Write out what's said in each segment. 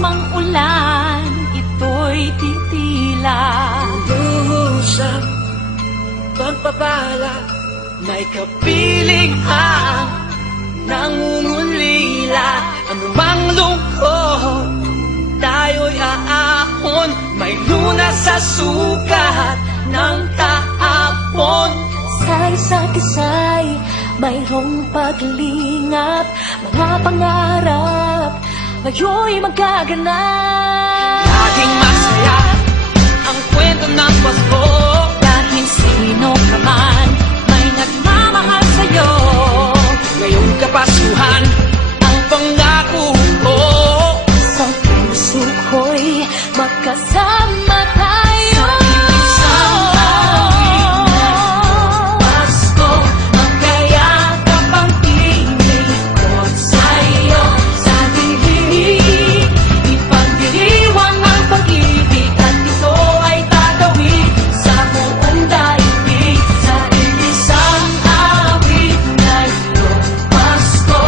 mang ulan, ito'y titila. Luluhusang pagpapala, may kapiling ang nangungulila. Anumang lungkot, tayo'y aahon. May lunas sa sukat ng kahapon. Sa isa't isa'y mayroong paglingap. Mga pangarap ngayon'y magaganap. Laging masaya ang kwento ng Pasko. Dahil sino ka man may nagmamahal sa'yo. Ngayong Kapaskuhan, ang pangako ko, Sa puso ko'y magkasama tayo. sa isang awit ng Pasko, magkayakap ang tinigod sa'yo. Sa dilig, Ipagdiriwang ang pag-ibig at ito ay tatawid sa buong daigdig. Sa isang awit ngayong Pasko,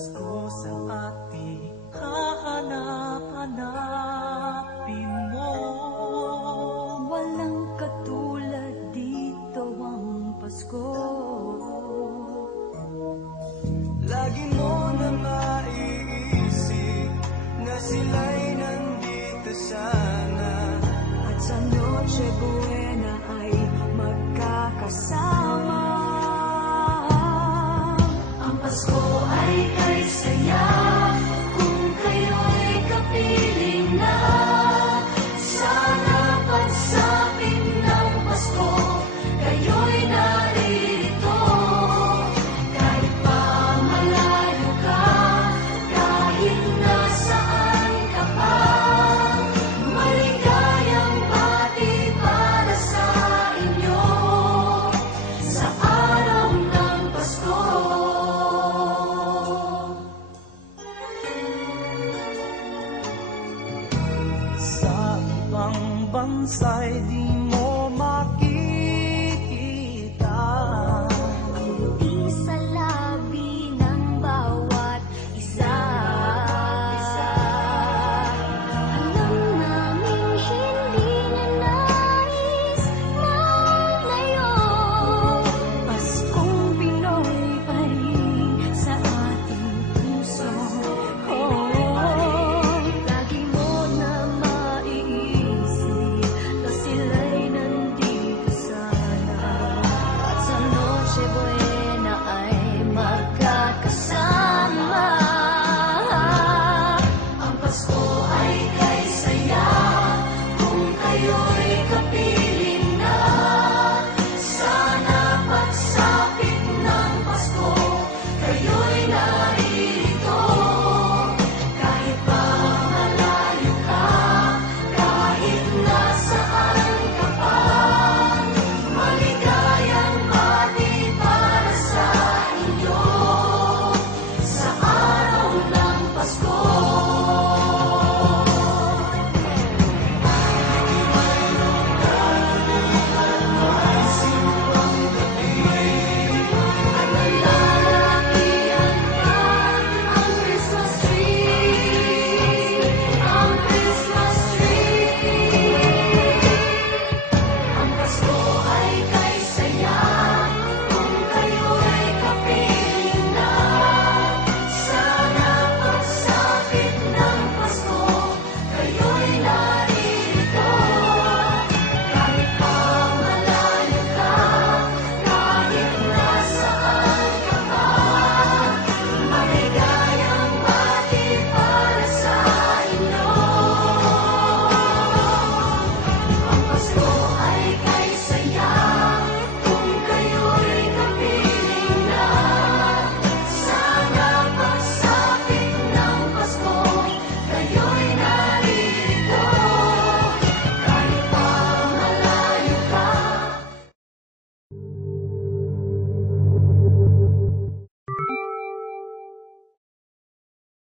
Pasko sang ating hahanap-hanapin mo. Walang katulad dito ang Pasko. Lagi mo na maiisip na sila'y nandito sana, At sa Noche Buena ay magkakasama. Ang Pasko ay kay saya kung kayo'y kapiling na. Sana pagsapit ng Pasko, kayo'y naririto. Kahit pa malayo ka, kahit nasaan ka pa, maligayang bati para sa inyo sa araw ng Pasko. sa ibang bansa'y di